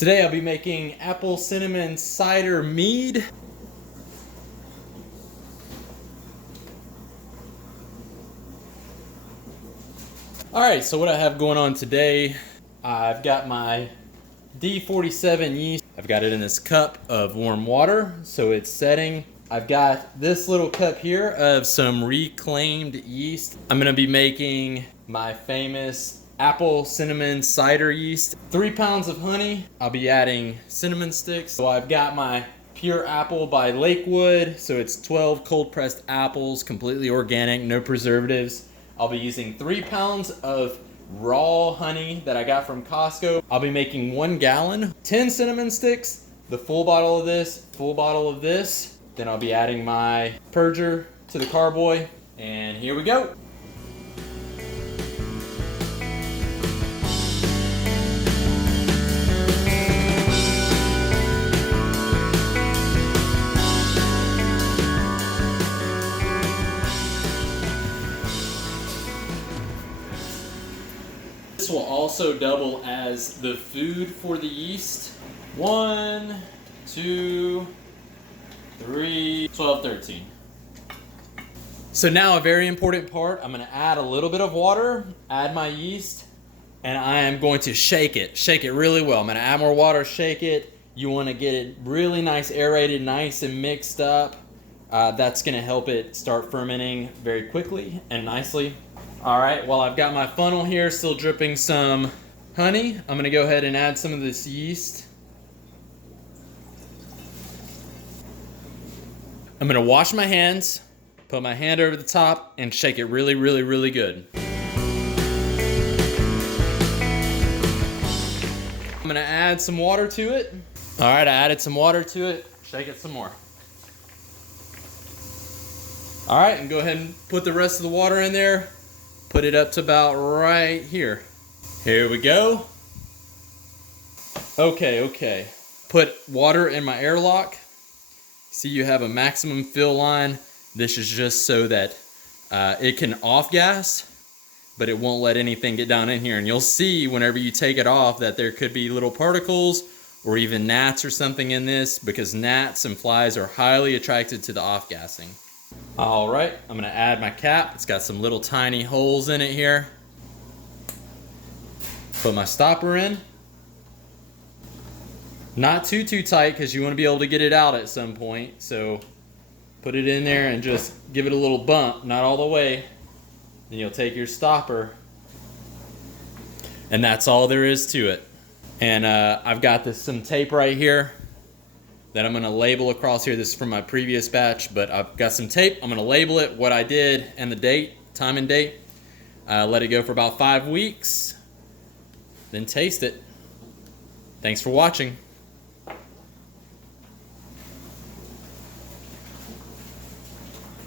Today I'll be making apple cinnamon cider mead. Alright, so what I have going on today, I've got my D47 yeast. I've got it in this cup of warm water, so it's setting. I've got this little cup here of some reclaimed yeast. I'm gonna be making my famous apple cinnamon cider yeast. 3 pounds of honey. I'll be adding cinnamon sticks. So I've got my pure apple by Lakewood. So it's 12 cold pressed apples, completely organic, no preservatives. I'll be using 3 pounds of raw honey that I got from Costco. I'll be making 1 gallon, 10 cinnamon sticks, the full bottle of this, full bottle of this. Then I'll be adding my purger to the carboy, and here we go. This will also double as the food for the yeast. 1, 2, 3, 12, 13. So now a very important part, I'm gonna add a little bit of water, add my yeast, and I am going to shake it really well. I'm gonna add more water, shake it. You wanna get it really nice, aerated, nice and mixed up. That's gonna help it start fermenting very quickly and nicely. All right, well, I've got my funnel here still dripping some honey. I'm gonna go ahead and add some of this yeast. I'm gonna wash my hands, put my hand over the top, and shake it really, really, really good. I'm gonna add some water to it. All right, I added some water to it. Shake it some more. All right, and go ahead and put the rest of the water in there. Put it up to about right here. Here we go. Okay. Put water in my airlock. See, you have a maximum fill line. This is just so that it can off gas, but it won't let anything get down in here. And you'll see whenever you take it off that there could be little particles or even gnats or something in this, because gnats and flies are highly attracted to the off gassing. All right, I'm gonna add my cap. It's got some little tiny holes in it here. Put my stopper in. Not too tight, because you want to be able to get it out at some point. So put it in there and just give it a little bump, not all the way. Then you'll take your stopper, and that's all there is to it. And I've got some tape right here that I'm going to label across here. This is from my previous batch, but I've got some tape. I'm going to label it, what I did, and the date, time and date. Let it go for about 5 weeks, then taste it. Thanks for watching.